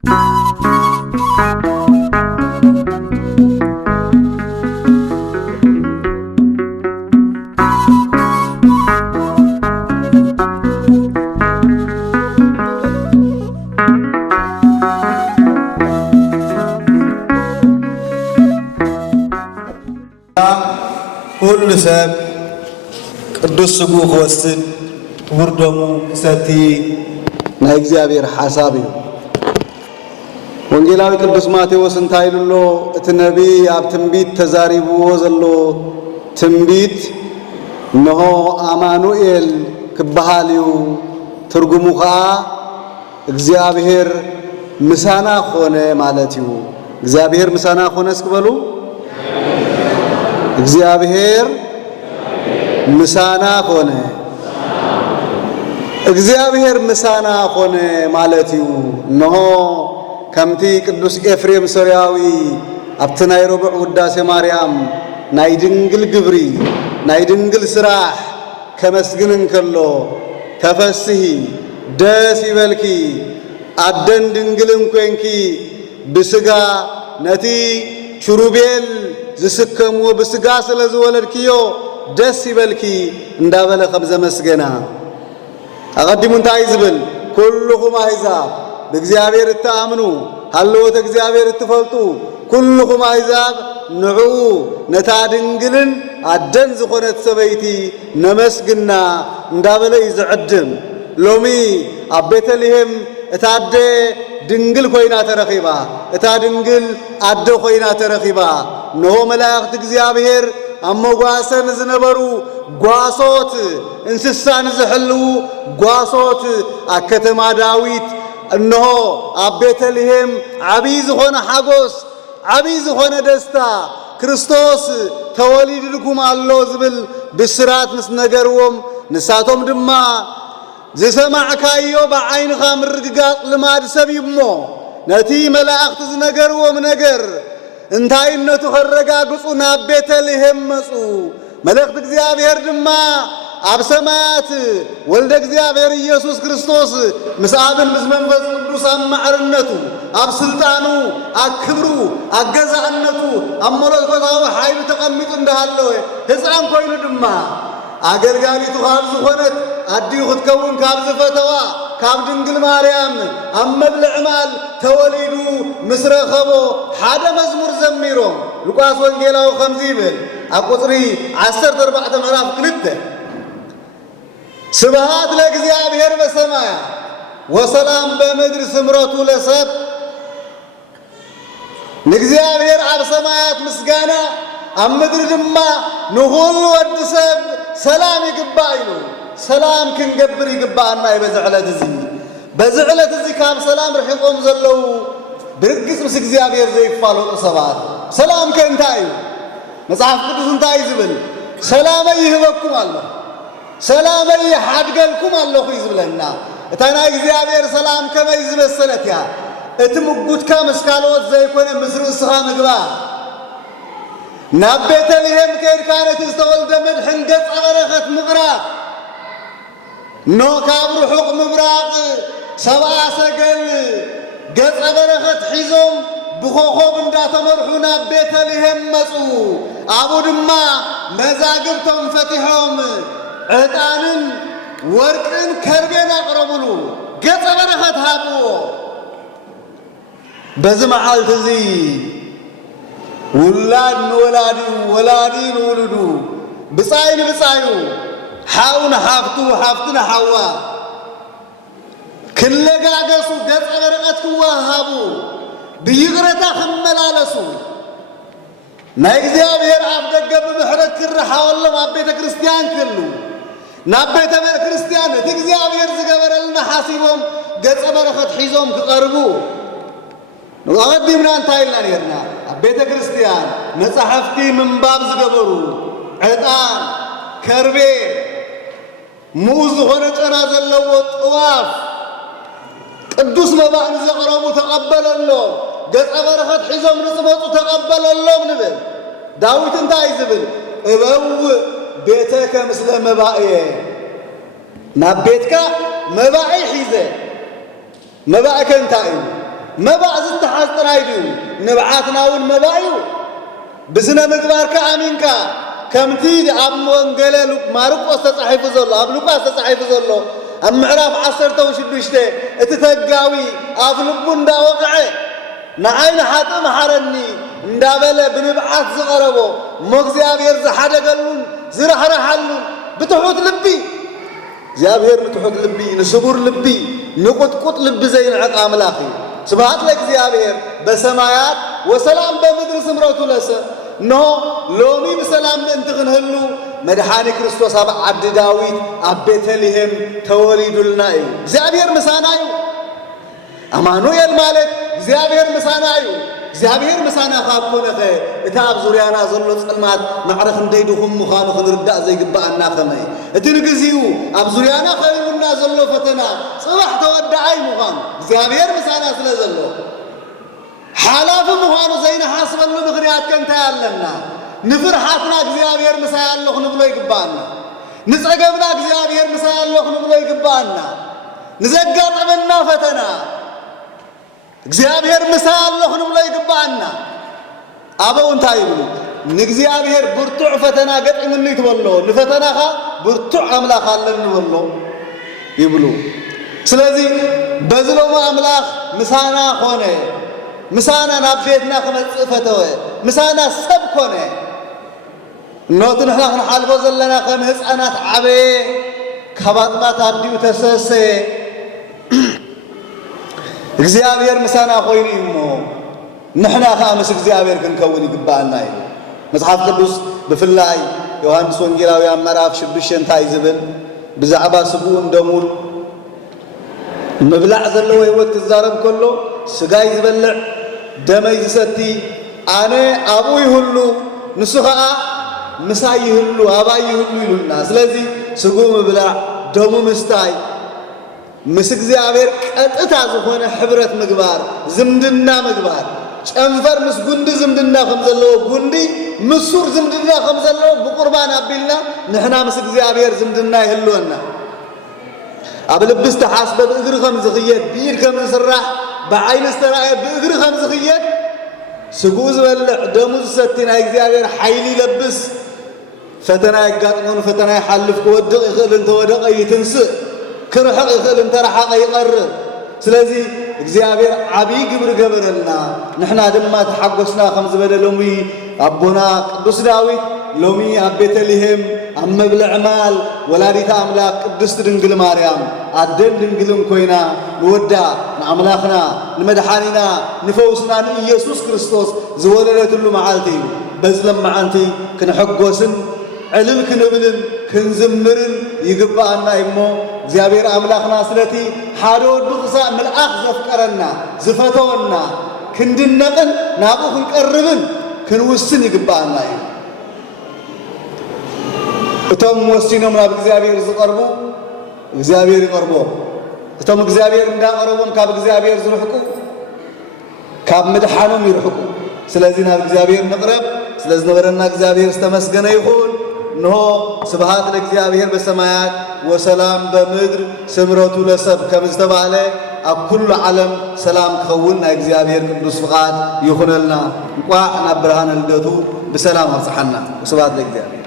كل سب قدوس سبوخ وسد وردمو ستي نايجزابير حسابي ወንጌላዊ ቅዱስ ማቴዎስ እንታይልሎ እትነቢ አብ ትንቢት ተዛሪብዎ ዘሎ ትንቢት ነሆ አማኑኤል ክበሃልዩ ትርጉሙ ኸዓ እግዚአብሔር ምሳና ኾነ ማለት እዩ። እግዚአብሔር ምሳና ኾነ እስክበሉ እግዚአብሔር ምሳና ኾነ እግዚአብሔር ምሳና ኾነ ማለት እዩ። ነሆ ከምቲ ቅዱስ ኤፍሬም ሶርያዊ ኣብቲ ናይ ረቡዕ ውዳሴ ማርያም ናይ ድንግል ግብሪ ናይ ድንግል ስራሕ ከመስግን እንከሎ ተፈስሒ ደስ ይበልኪ ኣደን ድንግልን ኮንኪ ብስጋ ነቲ ኪሩቤል ዝስከምዎ ብስጋ ስለ ዝወለድክዮ ደስ ይበልኪ እንዳበለ ከም ዘመስገና ኣቐዲሙ እንታይ ዝብል ኩልኹም ኣሕዛብ بእግዚአብሔር እተኣምኑ ሃልዎት እግዚአብሔር እትፈልጡ ኩልኹም ኣሕዛብ ንዑ ነታ ድንግልን ኣደን ዝኾነት ሰበይቲ ነመስግና እንዳበለ ይዝዕድም ሎሚ ኣብ ቤተልሔም እታ ኣደ ድንግል ኮይና ተረኺባ እታ ድንግል ኣደ ኮይና ተረኺባ ነሆ መላእኽቲ እግዚአብሔር ኣብ መጓሰን ዝነበሩ ጓሶት እንስሳን ዝሕልው ጓሶት ኣብ ከተማ ዳዊት እነሆ ኣብ ቤተልሔም ዓብይ ዝኾነ ሓጎስ ዓብይ ዝኾነ ደስታ ክርስቶስ ተወሊድልኩም ኣሎ ዝብል ብስራት ምስ ነገርዎም ንሳቶም ድማ ዝሰማዕካዮ ብዓይንኻ ምርግጋፅ ልማድ ሰብ እሞ ነቲ መላእኽቲ ዝነገርዎም ነገር እንታይነቱ ከረጋግፁ ናብ ቤተልሔም መፁ። መልእኽቲ እግዚአብሔር ድማ ኣብ ሰማያት ወልደ እግዚአብሔር ኢየሱስ ክርስቶስ ምስ ኣብን ምስ መንፈስ ቅዱስ ኣብ ማዕርነቱ ኣብ ስልጣኑ ኣብ ክብሩ ኣብ ገዛእነቱ ኣብ መለኮታዊ ሓይሉ ተቐሚጡ እንዳሃለወ ህፃን ኮይኑ ድማ ኣገልጋሊቱ ካብ ዝኾነት ኣዲኡ ክትከውን ካብ ዝፈተዋ ካብ ድንግል ማርያም ኣብ መብልዕማል ተወሊዱ ምስ ረኸቦ ሓደ መዝሙር ዘሚሮም ሉቃስ ወንጌላዊ ከምዚ ይብል ኣብ ቁፅሪ 14 ምዕራፍ 2 ስብሃት ለእግዚአብሔር በሰማያት ወሰላም በምድር ስምረቱ ለሰብ ንእግዚአብሔር ኣብ ሰማያት ምስጋና ኣብ ምድሪ ድማ ንኹሉ ወዲ ሰብ ሰላም ይግባእ ኢሉ ሰላም ክንገብር ይግባአና በዚ ዕለት እዚ በዚ ዕለት እዚ ካብ ሰላም ርሒቆም ዘለው ብርግፅ ምስ እግዚአብሔር ዘይፋለጡ ሰባት ሰላም ከእንታይ እዩ መጽሓፍ ቅዱስ እንታይ ዝብል ሰላመይ ይህበኩም ኣሎ ሰላመይ ሓድገልኩም ኣለኹ ይዝብለና እታ ናይ እግዚአብሔር ሰላም ከመይ ዝመሰለት እያ እቲ ምጉትካ ምስ ካልኦት ዘይኮነ ምስ ርእስኻ ምግባር ናብ ቤተልሔም ከይድካ ነቲ ዝተወልደ መድሕን ገጸ በረኸት ምቕራብ ኖ ካብ ርሑቕ ምብራቕ ሰብኣ ሰገል ገጸ በረኸት ሒዞም ብኾኾብ እንዳተመርሑ ናብ ቤተልሔም መፁ። ኣብኡ ድማ መዛግብቶም ፈቲሖም ዕጣንን ወርቅን ከርቤን ኣቕረብሉ ገጸ በረኸት ሃብዎ። በዚ መዓልቲ እዚ ውላድ ንወላዲኡ ወላዲ ንውልዱ ብፃይ ንብፃዩ ሓው ንሓፍቱ ሓፍቲ ንሓዋ ክለጋገሱ ገጸ በረኸት ክወሃቡ ብይቕረታ ክመላለሱ ናይ እግዚአብሔር ኣብ ደገ ብምሕረት ክረሓወሎም ኣብ ቤተ ክርስቲያን ክህሉ ናብ ቤተ ክርስቲያን እቲ እግዚአብሔር ዝገበረልና ሓሲቦም ገጸ በረኸት ሒዞም ክቐርቡ ንቐዲምና እንታይ ኢልና ነርና ኣብ ቤተ ክርስቲያን መጻሕፍቲ ምንባብ ዝገበሩ ዕጣን ከርቤ ሙዝ ዝኾነ ጨና ዘለዎ ጥዋፍ ቅዱስ መባእ ንዘቕረቡ ተቐበለሎም ገጸ በረኸት ሒዞም ንዝመፁ ተቐበለሎም ንብል ዳዊት እንታይ ዝብል እበውእ ቤተከ ምስለ መባእየ ናብ ቤትካ መባኢ ሒዘ መባእከ እንታይ እዩ مبع زتحاستر عيدو نبعاتنا والمبايو بسنا مقبار كأمينك كم تيد أم وانقلل مارك واستصحيف زلو أبلوك واستصحيف زلو أم معراف عصرته وشدوشته اتتقاوي أفلبون دا وقعي نعين حاتم حرني ندابله بنبعات زغربو مغزيابير زحاده قالون زرح رحلون بتحوت لبي زيابير بتحوت لبي نصبور لبي نقطقط لب زي العقام الاخي سبحات لك زيابير بسمايات وسلام بمدر سمرته لسه نو لومي بسلام انت غنهلو مدحاني كريستوس ابا عبد داوود ابيتلهم توليد لنا زيابير مسانايو امانويل مالك زيابير مسانايو زيابير مسانا خابكونه اتاب زوريانا زلو صلمات معرخ نديدهم مخانو خنردا زي غبانا خمي اتنغزيو اب زوريانا خيرنا زلو فتنا صباح تودعي مخان زيابير مسانا سلازلو حلاف مخانو زين حاسبلو مخريات كنت يالنا نفرحاتنا زيابير مسا يالو خنبلو يغبانا نصغبنا زيابير مسا يالو خنبلو يغبانا نزغاطمنا فتنا እግዚአብሔር መሳለሁን ብሎ ይገባና አበው እንታይ ይብሉ ንግዚአብሔር ብርቱዕ ፈተና ገጥሙን ይትበሎ ለፈተናኻ ብርቱዕ አምላኽ አለን ወሎ ይብሉ ስለዚህ በዝሎም አምላኽ ምሳና ሆነ ምሳና ናቤትና ከመጽፈተው ምሳና ሰብ ኮነ ኖትንህ ሓልፎ ዘለና ከም ህፃናት ዓበ ከባጥባት አዲው ተሰሰ እግዚአብሔር ምሳና ኾይኑ ይሞ ንሕና ኻመስ እግዚአብሔር ክንከውን ይግባአና እዩ መጽሐፍ ቅዱስ ብፍላይ ዮሐንስ ወንጌላዊ ምዕራፍ 6 እንታይ ዝብል ብዛዕባ ስቡን ደሙን ምብላዕ ዘለዎ ህይወት ክዛረብ ከሎ ስጋይ ዝበልዕ ደመይ ዝሰቲ ኣነ አቡ ይሁሉ ንሱ ኸኣ ምሳይ ይሁሉ አባይ ይሁሉ ይሉና ስለዚ ስጉ ምብላዕ ደሙ ምስታይ ምስ እግዚአብሔር ቀጥታ ዝኾነ ሕብረት ምግባር ዝምድና ምግባር ጨንፈር ምስ ጉንዲ ዝምድና ከም ዘለዎ ጉንዲ ምሱር ዝምድና ከም ዘለዎ ብቁርባን አቢልና ንሕና ምስ እግዚአብሔር ዝምድና ይህልወና ኣብ ልብስ ተሓስበ ብእግሪ ከም ዝኽየድ ብኢድ ከም ዝስራሕ ብዓይኒ ዝተራእየ ብእግሪ ከም ዝኽየድ ስጉኡ ዝበልዕ ደሙ ዝሰቲ ናይ እግዚአብሔር ሓይሊ ይለብስ ፈተና ይጋጥሙን ፈተና ይሓልፍ ክወድቕ ይኽእል እንተወደቐ ይትንስእ كرحق يخل انت رحق يقرر سلازي እግዚአብሔር عبي ግብር ገበረልና نحنا دما تحقسنا خمس بدل لومي ابونا قدوس داوود لومي ابيتلهم ام مبلع مال ولاديت املاك قدست دنگل مريم ادن دنگلن كوينا نودا ناملاخنا لمدحانينا نفوسنا ኢየሱስ ክርስቶስ زوللتلو معالتي بزلم معانتي كنحقوسن علل كنبلن كنزمرن يغبانا يمو እግዚአብሔር አምላክና ስለቲ ሓደ ወድቕሳ መልአኽ ዘፍቀረና ዝፈተወና ክንድነቅን ናብኡ ክንቀርብን ክንውስን ይግባአና እዩ እቶም ወሲኖም ናብ እግዚአብሔር ዝቀርቡ እግዚአብሔር ይቀርቦ እቶም እግዚአብሔር እንዳቀረቦም ካብ እግዚአብሔር ዝርሕቁ ካብ ምድሓኖም ይርሕቁ ስለዚህ ናብ እግዚአብሔር ንቅረብ ስለዝነበረና እግዚአብሔር ዝተመስገነ ይኹን نو سبحات الእግዚአብሔር በሰማያት وسلام بمدر سمرته لسب كم استبعله أكل عالم سلام خون እግዚአብሔር ቅዱስ ፍቃድ ይኹነልና እንኳን ብርሃነ ልደቱ በሰላም አብጽሐና ወስብሐት ለእግዚአብሔር